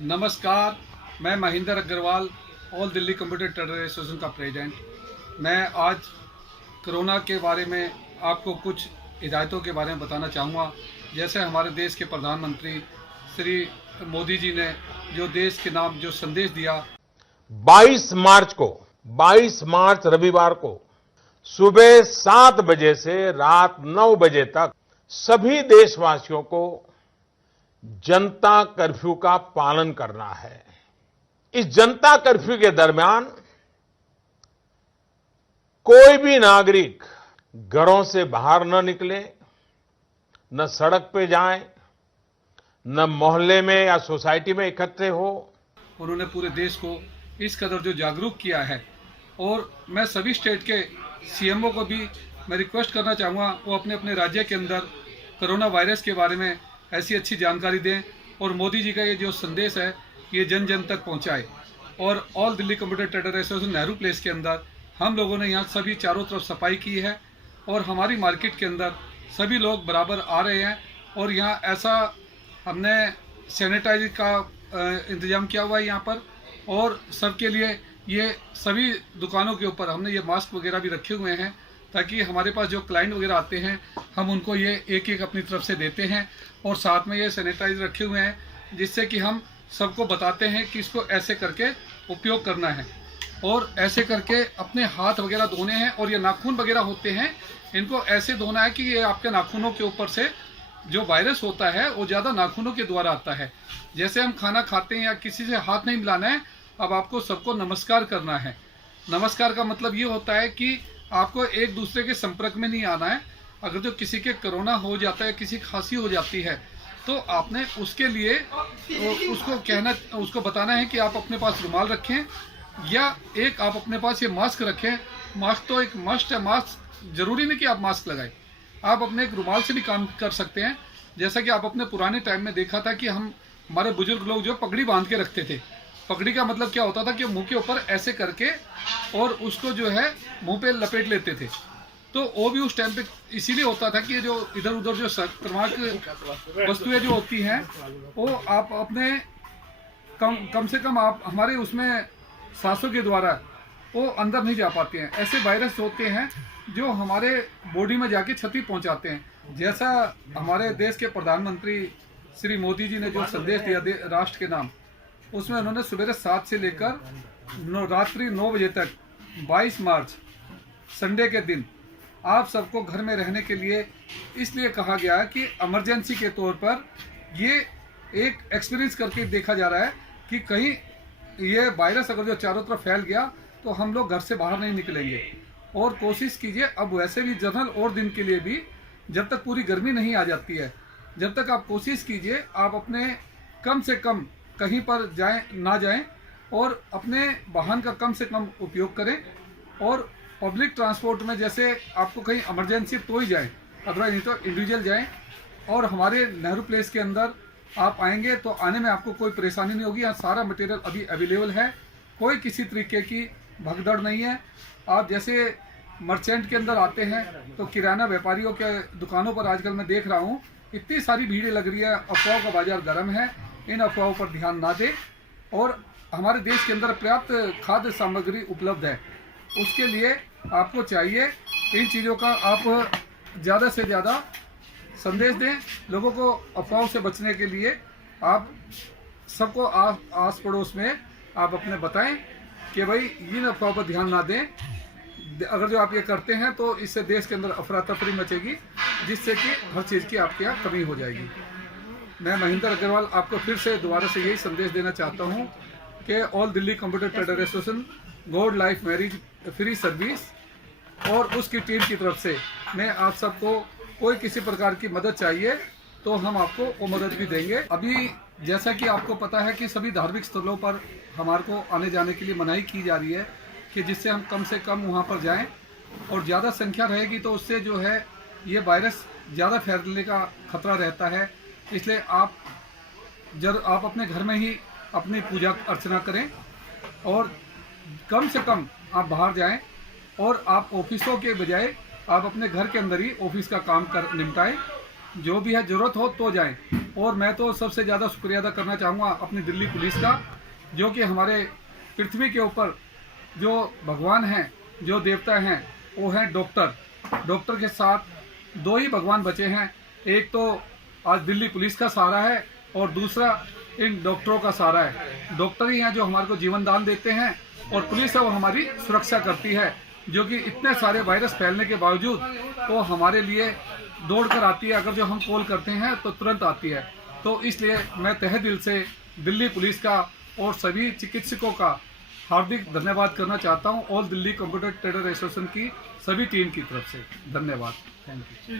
नमस्कार, मैं Mahendra Agarwal, all Delhi computer trader association का प्रेसिडेंट। मैं आज कोरोना के बारे में आपको कुछ हिदायतों के बारे में बताना चाहूँगा। जैसे हमारे देश के प्रधानमंत्री श्री मोदी जी ने जो देश के नाम जो संदेश दिया, 22 मार्च रविवार को सुबह 7 बजे से रात 9 बजे तक सभी देशवासियों को जनता कर्फ्यू का पालन करना है। इस जनता कर्फ्यू के दरमियान कोई भी नागरिक घरों से बाहर न निकले, न सड़क पे जाए, न मोहल्ले में या सोसाइटी में इकट्ठे हो। उन्होंने पूरे देश को इस कदर जो जागरूक किया है, और मैं सभी स्टेट के सीएमओ को भी मैं रिक्वेस्ट करना चाहूँगा वो अपने अपने राज्य के अंदर कोरोना वायरस के बारे में ऐसी अच्छी जानकारी दें और मोदी जी का ये जो संदेश है ये जन जन तक पहुंचाए। और all Delhi computer trader association Nehru place के अंदर हम लोगों ने यहाँ सभी चारों तरफ सफाई की है और हमारी मार्केट के अंदर सभी लोग बराबर आ रहे हैं। और यहाँ ऐसा हमने सैनिटाइजर का इंतजाम किया हुआ है यहाँ पर, और सबके लिए ये सभी दुकानों के ऊपर हमने ये मास्क वगैरह भी रखे हुए हैं ताकि हमारे पास जो क्लाइंट वगैरह आते हैं हम उनको ये एक एक अपनी तरफ से देते हैं। और साथ में ये सैनिटाइजर रखे हुए हैं जिससे कि हम सबको बताते हैं कि इसको ऐसे करके उपयोग करना है और ऐसे करके अपने हाथ वगैरह धोने हैं। और ये नाखून वगैरह होते हैं इनको ऐसे धोना है कि ये आपके नाखूनों के ऊपर से जो वायरस होता है वो ज़्यादा नाखूनों के द्वारा आता है। जैसे हम खाना खाते हैं या किसी से हाथ नहीं मिलाना है, अब आपको सबको नमस्कार करना है। नमस्कार का मतलब ये होता है कि आपको एक दूसरे के संपर्क में नहीं आना है। अगर जो किसी के कोरोना हो जाता है, किसी खांसी हो जाती है, तो आपने उसके लिए उसको बताना है कि आप अपने पास रुमाल रखें या एक आप अपने पास ये मास्क रखें। मास्क तो एक मस्ट है, मास्क जरूरी नहीं कि आप मास्क लगाएं, आप अपने एक रुमाल से भी काम कर सकते हैं। जैसा कि आप अपने पुराने टाइम में देखा था कि हमारे बुजुर्ग लोग जो पगड़ी बांध के रखते थे। पगड़ी का मतलब क्या होता था कि मुंह के ऊपर ऐसे करके और उसको जो है मुंह पे लपेट लेते थे। तो वो भी उस टाइम पे इसीलिए होता था कि जो इधर उधर जो संक्रामक वस्तुएं जो होती हैं वो आप अपने कम से कम आप हमारे उसमें सांसों के द्वारा वो अंदर नहीं जा पाते हैं। ऐसे वायरस होते हैं जो हमारे बॉडी में जाके क्षति पहुंचाते हैं। जैसा हमारे देश के प्रधानमंत्री श्री मोदी जी ने जो संदेश दिया राष्ट्र के नाम, उसमें उन्होंने सुबह 7 से लेकर रात्रि 9 बजे तक 22 मार्च संडे के दिन आप सबको घर में रहने के लिए इसलिए कहा गया है कि इमरजेंसी के तौर पर ये एक एक्सपीरियंस करके देखा जा रहा है कि कहीं ये वायरस अगर जो चारों तरफ फैल गया तो हम लोग घर से बाहर नहीं निकलेंगे। और कोशिश कीजिए, अब वैसे भी जनरल और दिन के लिए भी जब तक पूरी गर्मी नहीं आ जाती है, जब तक आप कोशिश कीजिए आप अपने कम से कम कहीं पर ना जाएं और अपने वाहन का कम से कम उपयोग करें। और पब्लिक ट्रांसपोर्ट में जैसे आपको कहीं इमरजेंसी तो ही जाएं, अदरवाइज नहीं तो इंडिविजुअल जाएं। और हमारे नेहरू प्लेस के अंदर आप आएंगे तो आने में आपको कोई परेशानी नहीं होगी। यहाँ सारा मटेरियल अभी अवेलेबल है, कोई किसी तरीके की भगदड़ नहीं है। आप जैसे मर्चेंट के अंदर आते हैं तो किराना व्यापारियों के दुकानों पर आजकल मैं देख रहा हूँ इतनी सारी भीड़ लग रही है, अफवाहों का बाजार गर्म है, इन अफवाहों पर ध्यान ना दें। और हमारे देश के अंदर पर्याप्त खाद्य सामग्री उपलब्ध है, उसके लिए आपको चाहिए इन चीज़ों का आप ज़्यादा से ज़्यादा संदेश दें लोगों को। अफवाहों से बचने के लिए आप सबको आस पड़ोस में आप अपने बताएं कि भाई इन अफवाहों पर ध्यान ना दें। अगर जो आप ये करते हैं तो इससे देश के अंदर अफरा तफरी मचेगी, जिससे कि हर चीज़ की आपके यहाँ कमी हो जाएगी। मैं महेंद्र अग्रवाल आपको फिर से दोबारा से यही संदेश देना चाहता हूँ कि all Delhi computer trader association gold life marriage free service और उसकी टीम की तरफ से मैं आप सबको कोई किसी प्रकार की मदद चाहिए तो हम आपको वो मदद भी देंगे। अभी जैसा कि आपको पता है कि सभी धार्मिक स्थलों पर हमारे को आने जाने के लिए मनाही की जा रही है कि जिससे हम कम से कम वहाँ पर जाएं, और ज़्यादा संख्या रहेगी तो उससे जो है ये वायरस ज़्यादा फैलने का खतरा रहता है। इसलिए आप अपने घर में ही अपनी पूजा अर्चना करें और कम से कम आप बाहर जाएं, और आप ऑफिसों के बजाय आप अपने घर के अंदर ही ऑफिस का काम निपटाएं। जो भी है ज़रूरत हो तो जाएं। और मैं तो सबसे ज़्यादा शुक्रिया अदा करना चाहूँगा अपनी दिल्ली पुलिस का, जो कि हमारे पृथ्वी के ऊपर जो भगवान हैं, जो देवता हैं, वो हैं डॉक्टर। डॉक्टर के साथ दो ही भगवान बचे हैं, एक तो आज दिल्ली पुलिस का सहारा है और दूसरा इन डॉक्टरों का सहारा है। डॉक्टर ही हैं जो हमारे को जीवन दान देते हैं और पुलिस है वो हमारी सुरक्षा करती है, जो कि इतने सारे वायरस फैलने के बावजूद वो हमारे लिए दौड़ कर आती है। अगर जो हम कॉल करते हैं तो तुरंत आती है। तो इसलिए मैं तहे दिल से दिल्ली पुलिस का और सभी चिकित्सकों का हार्दिक धन्यवाद करना चाहता हूं। All Delhi computer trader association की सभी टीम की तरफ से धन्यवाद। Thank you.